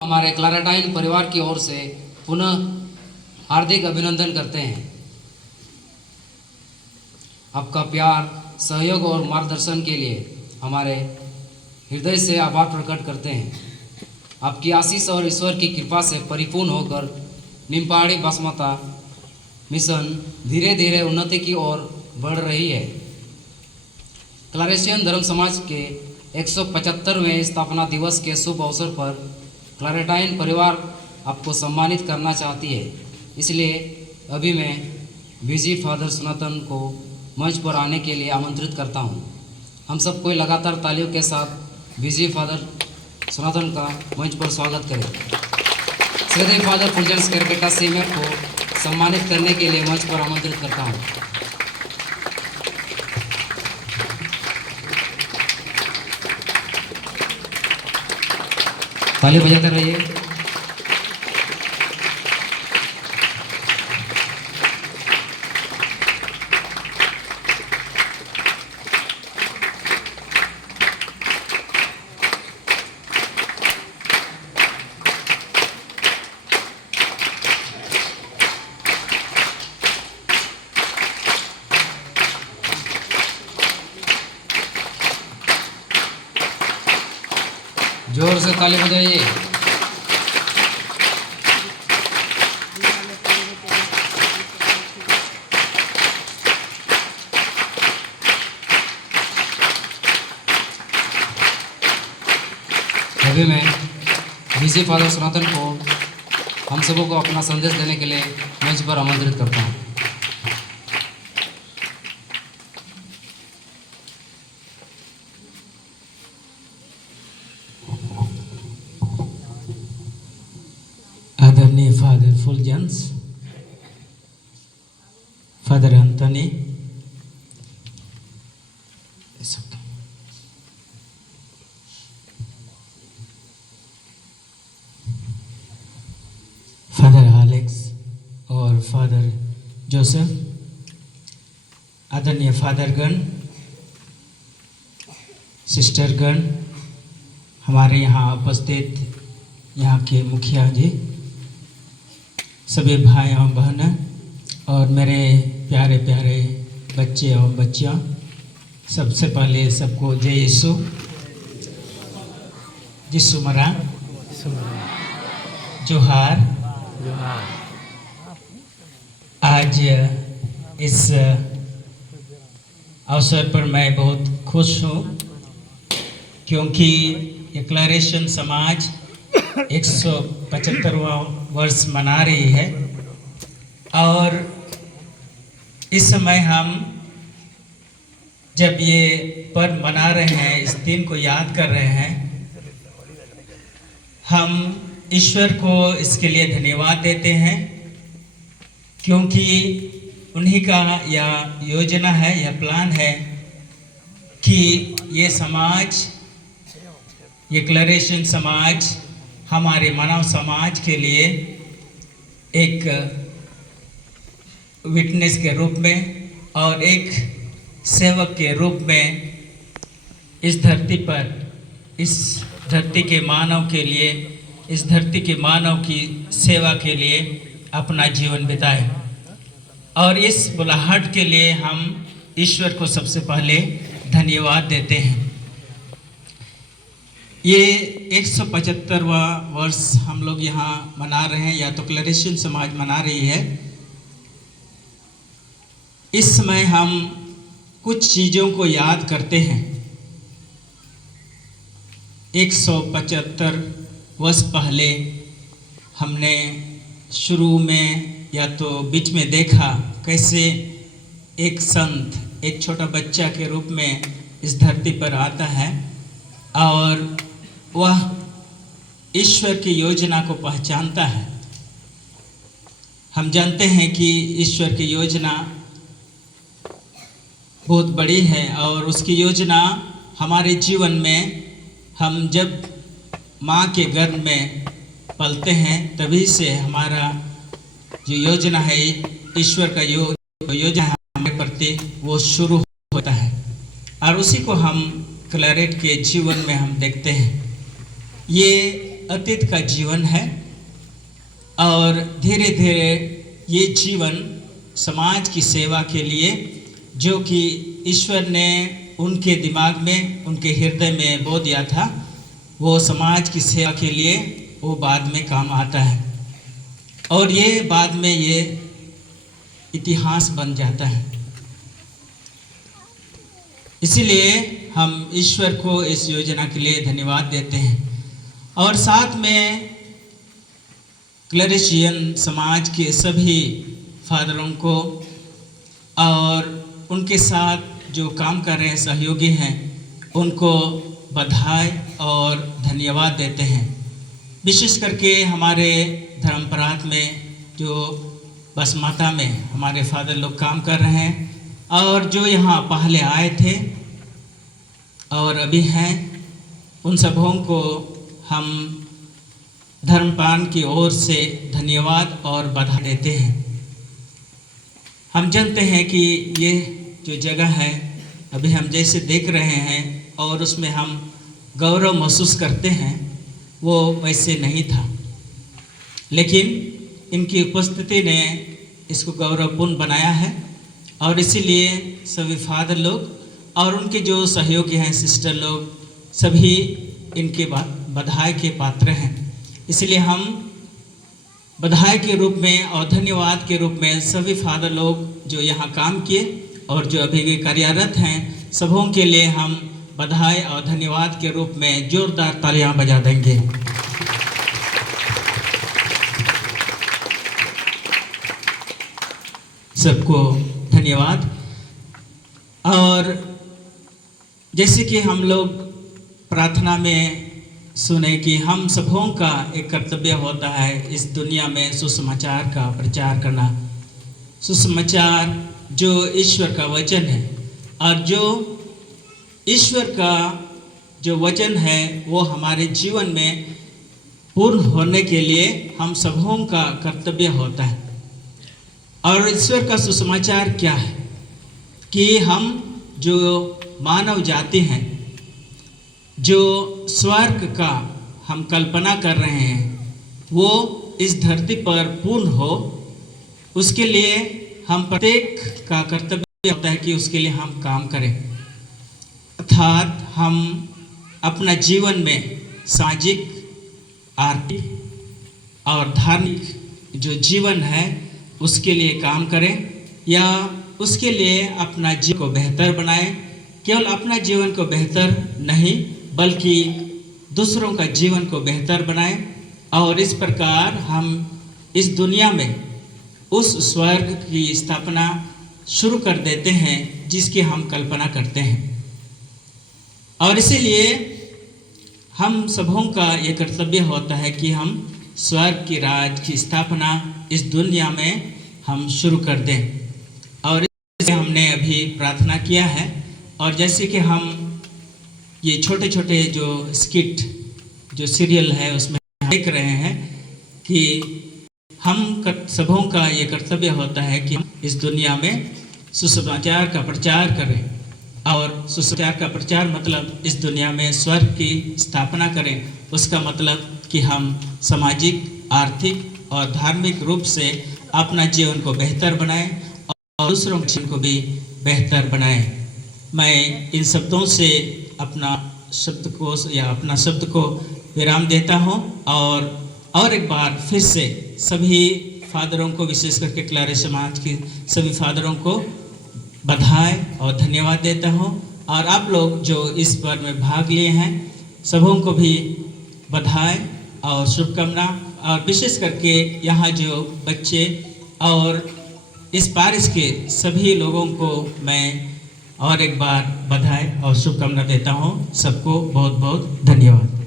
हमारे क्लैरेटाइन परिवार की ओर से पुनः हार्दिक अभिनंदन करते हैं। आपका प्यार, सहयोग और मार्गदर्शन के लिए हमारे हृदय से आभार प्रकट करते हैं। आपकी आशीष और ईश्वर की कृपा से परिपूर्ण होकर निमपहाड़ी बासमता मिशन धीरे धीरे उन्नति की ओर बढ़ रही है। क्लैरेशियन धर्म समाज के 175वें स्थापना दिवस के शुभ अवसर पर क्लैरेटाइन परिवार आपको सम्मानित करना चाहती है। इसलिए अभी मैं बिजी फादर सनातन को मंच पर आने के लिए आमंत्रित करता हूं। हम सब कोई लगातार तालियों के साथ बिजी फादर सनातन का मंच पर स्वागत करें। श्रद्धेय फादर फुलजेंस कैरकेटा सीमेर को सम्मानित करने के लिए मंच पर आमंत्रित करता हूं। ताली बजाते रहिए। जोर से ताली बजाइए। अभी मैं बिजी फादर सनातन को हम सबों को अपना संदेश देने के लिए मंच पर आमंत्रित करता हूँ। आदरणीय father Fulgence, father Anthony, father Alex और फादर जोसेफ, आदरणीय फादरगण, सिस्टरगण, हमारे यहाँ उपस्थित यहाँ के मुखिया जी, सभी भाई एवं बहनें और मेरे प्यारे प्यारे बच्चे एवं बच्चियाँ, सबसे पहले सबको जय यीशु, यीशु मरा, जोहार। आज इस अवसर पर मैं बहुत खुश हूँ क्योंकि क्लैरेशियन समाज 175वां वर्ष मना रही है और इस समय हम जब ये पर्व मना रहे हैं, इस दिन को याद कर रहे हैं, हम ईश्वर को इसके लिए धन्यवाद देते हैं क्योंकि उन्हीं का यह योजना है, यह प्लान है कि ये समाज, ये क्लैरेशियन समाज हमारे मानव समाज के लिए एक विटनेस के रूप में और एक सेवक के रूप में इस धरती पर, इस धरती के मानव के लिए, इस धरती के मानव की सेवा के लिए अपना जीवन बिताए। और इस बुलाहट के लिए हम ईश्वर को सबसे पहले धन्यवाद देते हैं। ये 175वां वर्ष हम लोग यहाँ मना रहे हैं, या तो क्लैरेशियन समाज मना रही है। इस समय हम कुछ चीज़ों को याद करते हैं। 175 वर्ष पहले हमने शुरू में या तो बीच में देखा कैसे एक संत, एक छोटा बच्चा के रूप में इस धरती पर आता है और वह ईश्वर की योजना को पहचानता है। हम जानते हैं कि ईश्वर की योजना बहुत बड़ी है और उसकी योजना हमारे जीवन में, हम जब माँ के गर्भ में पलते हैं तभी से हमारा जो योजना है, ईश्वर का योजना हमारे प्रति वो शुरू होता है और उसी को हम क्लैरेट के जीवन में हम देखते हैं। ये अतीत का जीवन है और धीरे धीरे ये जीवन समाज की सेवा के लिए, जो कि ईश्वर ने उनके दिमाग में, उनके हृदय में बो दिया था, वो समाज की सेवा के लिए वो बाद में काम आता है और ये बाद में ये इतिहास बन जाता है। इसीलिए हम ईश्वर को इस योजना के लिए धन्यवाद देते हैं और साथ में क्लैरिशियन समाज के सभी फादरों को और उनके साथ जो काम कर रहे हैं सहयोगी हैं, उनको बधाई और धन्यवाद देते हैं। विशेष करके हमारे धर्मपरात में जो बसमाता में हमारे फादर लोग काम कर रहे हैं और जो यहाँ पहले आए थे और अभी हैं, उन सबों को हम धर्मपान की ओर से धन्यवाद और बधाई देते हैं। हम जानते हैं कि ये जो जगह है अभी हम जैसे देख रहे हैं और उसमें हम गौरव महसूस करते हैं, वो वैसे नहीं था, लेकिन इनकी उपस्थिति ने इसको गौरवपूर्ण बनाया है और इसीलिए सभी फादर लोग और उनके जो सहयोगी हैं, सिस्टर लोग, सभी इनके बधाई के पात्र हैं। इसलिए हम बधाई के रूप में और धन्यवाद के रूप में सभी फादर लोग जो यहाँ काम किए और जो अभी भी कार्यरत हैं, सबों के लिए हम बधाई और धन्यवाद के रूप में जोरदार तालियां बजा देंगे। सबको धन्यवाद। और जैसे कि हम लोग प्रार्थना में सुने कि हम सबों का एक कर्तव्य होता है इस दुनिया में सुसमाचार का प्रचार करना। सुसमाचार जो ईश्वर का वचन है और जो ईश्वर का जो वचन है वो हमारे जीवन में पूर्ण होने के लिए हम सबों का कर्तव्य होता है। और ईश्वर का सुसमाचार क्या है कि हम जो मानव जाति हैं, जो स्वर्ग का हम कल्पना कर रहे हैं, वो इस धरती पर पूर्ण हो, उसके लिए हम प्रत्येक का कर्तव्य होता है कि उसके लिए हम काम करें। अर्थात हम अपना जीवन में सामाजिक, आर्थिक और धार्मिक जो जीवन है उसके लिए काम करें या उसके लिए अपना जीवन को बेहतर बनाएं। केवल अपना जीवन को बेहतर नहीं बल्कि दूसरों का जीवन को बेहतर बनाएं और इस प्रकार हम इस दुनिया में उस स्वर्ग की स्थापना शुरू कर देते हैं जिसकी हम कल्पना करते हैं। और इसीलिए हम सबों का ये कर्तव्य होता है कि हम स्वर्ग की राज की स्थापना इस दुनिया में हम शुरू कर दें। और इसलिए हमने अभी प्रार्थना किया है और जैसे कि हम ये छोटे छोटे जो स्किट जो सीरियल है उसमें देख रहे हैं कि हम सबों का ये कर्तव्य होता है कि हम इस दुनिया में सुसमाचार का प्रचार करें। और सुसमाचार का प्रचार मतलब इस दुनिया में स्वर्ग की स्थापना करें। उसका मतलब कि हम सामाजिक, आर्थिक और धार्मिक रूप से अपना जीवन को बेहतर बनाएं और दूसरों के जीवन को भी बेहतर बनाएं। मैं इन शब्दों से अपना शब्दकोश या अपना शब्द को विराम देता हूं और एक बार फिर से सभी फादरों को, विशेष करके क्लारे समाज के सभी फादरों को बधाई और धन्यवाद देता हूं। और आप लोग जो इस पर्व में भाग लिए हैं सबों को भी बधाई और शुभकामना। और विशेष करके यहाँ जो बच्चे और इस पारिश के सभी लोगों को मैं और एक बार बधाई और शुभकामना देता हूँ। सबको बहुत बहुत धन्यवाद।